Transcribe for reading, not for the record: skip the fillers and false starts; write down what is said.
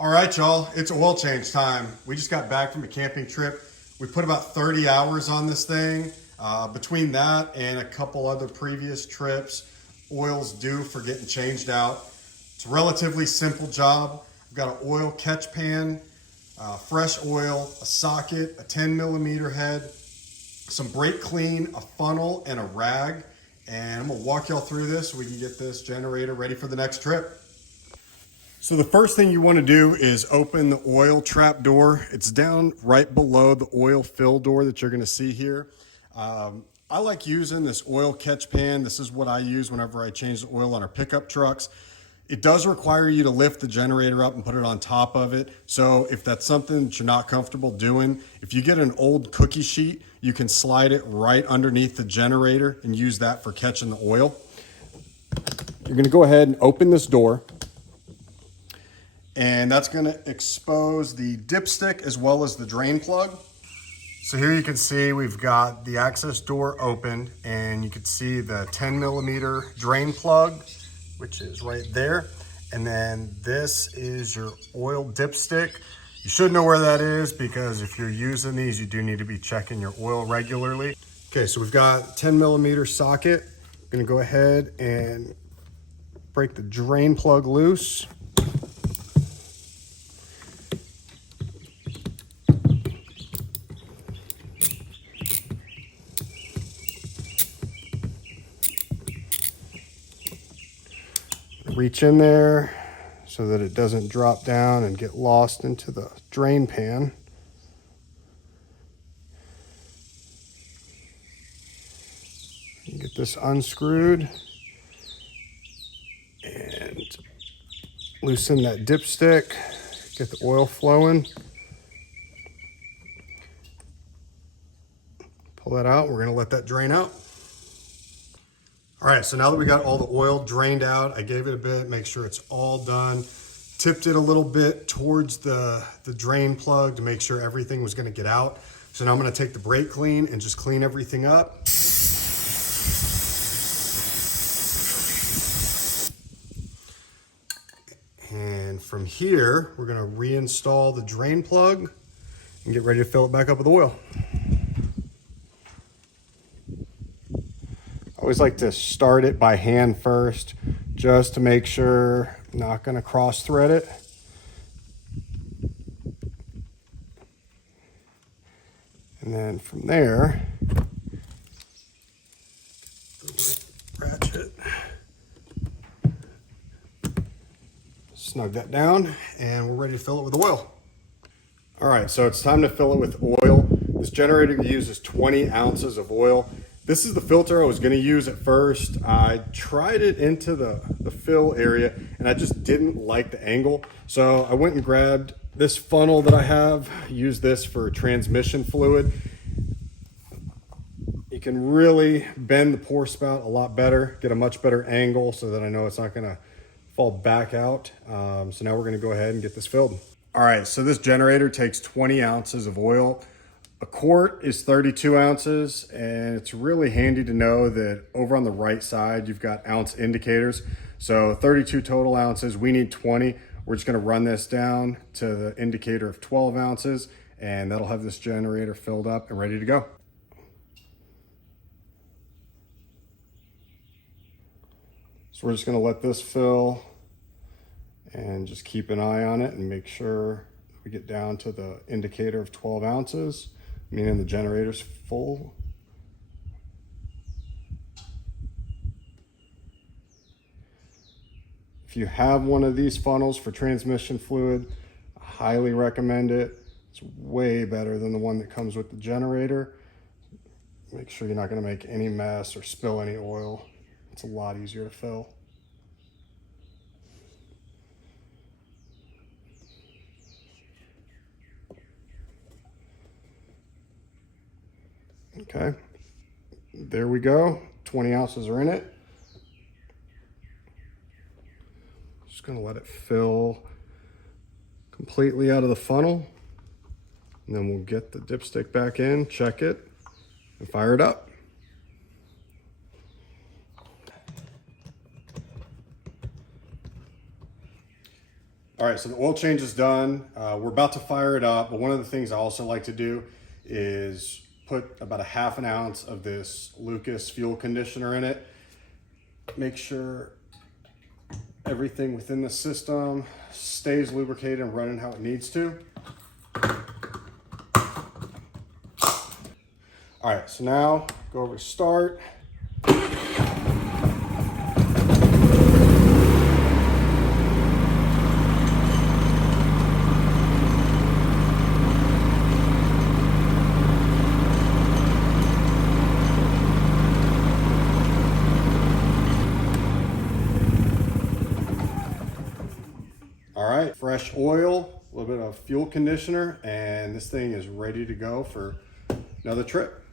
All right, y'all, it's oil change time. We just got back from a camping trip. We put about 30 hours on this thing. Between that and a couple other previous trips, oil's due for getting changed out. It's a relatively simple job. We've got an oil catch pan, fresh oil, a socket, a 10mm head, some brake clean, a funnel, and a rag. And I'm gonna walk y'all through this so we can get this generator ready for the next trip. So the first thing you want to do is open the oil trap door. It's down right below the oil fill door that you're going to see here. I like using this oil catch pan. This is what I use whenever I change the oil on our pickup trucks. It does require you to lift the generator up and put it on top of it. So if that's something that you're not comfortable doing, if you get an old cookie sheet, you can slide it right underneath the generator and use that for catching the oil. You're going to go ahead and open this door. And that's going to expose the dipstick as well as the drain plug. So here you can see we've got the access door open, and you can see the 10mm drain plug, which is right there. And then this is your oil dipstick. You should know where that is, because if you're using these, you do need to be checking your oil regularly. Okay, so we've got 10mm socket. I'm going to go ahead and break the drain plug loose. Reach in there so that it doesn't drop down and get lost into the drain pan. Get this unscrewed and loosen that dipstick, get the oil flowing. Pull that out, we're gonna let that drain out. All right, so now that we got all the oil drained out, I gave it a bit, make sure it's all done. Tipped it a little bit towards the drain plug to make sure everything was gonna get out. So now I'm gonna take the brake clean and just clean everything up. And from here, we're gonna reinstall the drain plug and get ready to fill it back up with oil. I always like to start it by hand first, just to make sure I'm not going to cross thread it. And then from there, ratchet, snug that down, and we're ready to fill it with oil. All right, so it's time to fill it with oil. This generator uses 20 ounces of oil. This is the filter I was going to use at first. I tried it into the fill area, and I just didn't like the angle. So I went and grabbed this funnel that I have, use this for transmission fluid. You can really bend the pour spout a lot better, get a much better angle so that I know it's not going to fall back out. So now we're going to go ahead and get this filled. All right, so this generator takes 20 ounces of oil. A quart is 32 ounces, and it's really handy to know that over on the right side, you've got ounce indicators. So 32 total ounces, we need 20. We're just gonna run this down to the indicator of 12 ounces, and that'll have this generator filled up and ready to go. So we're just gonna let this fill and just keep an eye on it and make sure we get down to the indicator of 12 ounces. Meaning the generator's full. If you have one of these funnels for transmission fluid, I highly recommend it. It's way better than the one that comes with the generator. Make sure you're not going to make any mess or spill any oil. It's a lot easier to fill. Okay, there we go. 20 ounces are in it. Just gonna let it fill completely out of the funnel. And then we'll get the dipstick back in, check it, and fire it up. All right, so the oil change is done. We're about to fire it up, but one of the things I also like to do is put about a ½ ounce of this Lucas fuel conditioner in it. Make sure everything within the system stays lubricated and running how it needs to. All right, so now go over to start. All right, fresh oil, a little bit of fuel conditioner, and this thing is ready to go for another trip.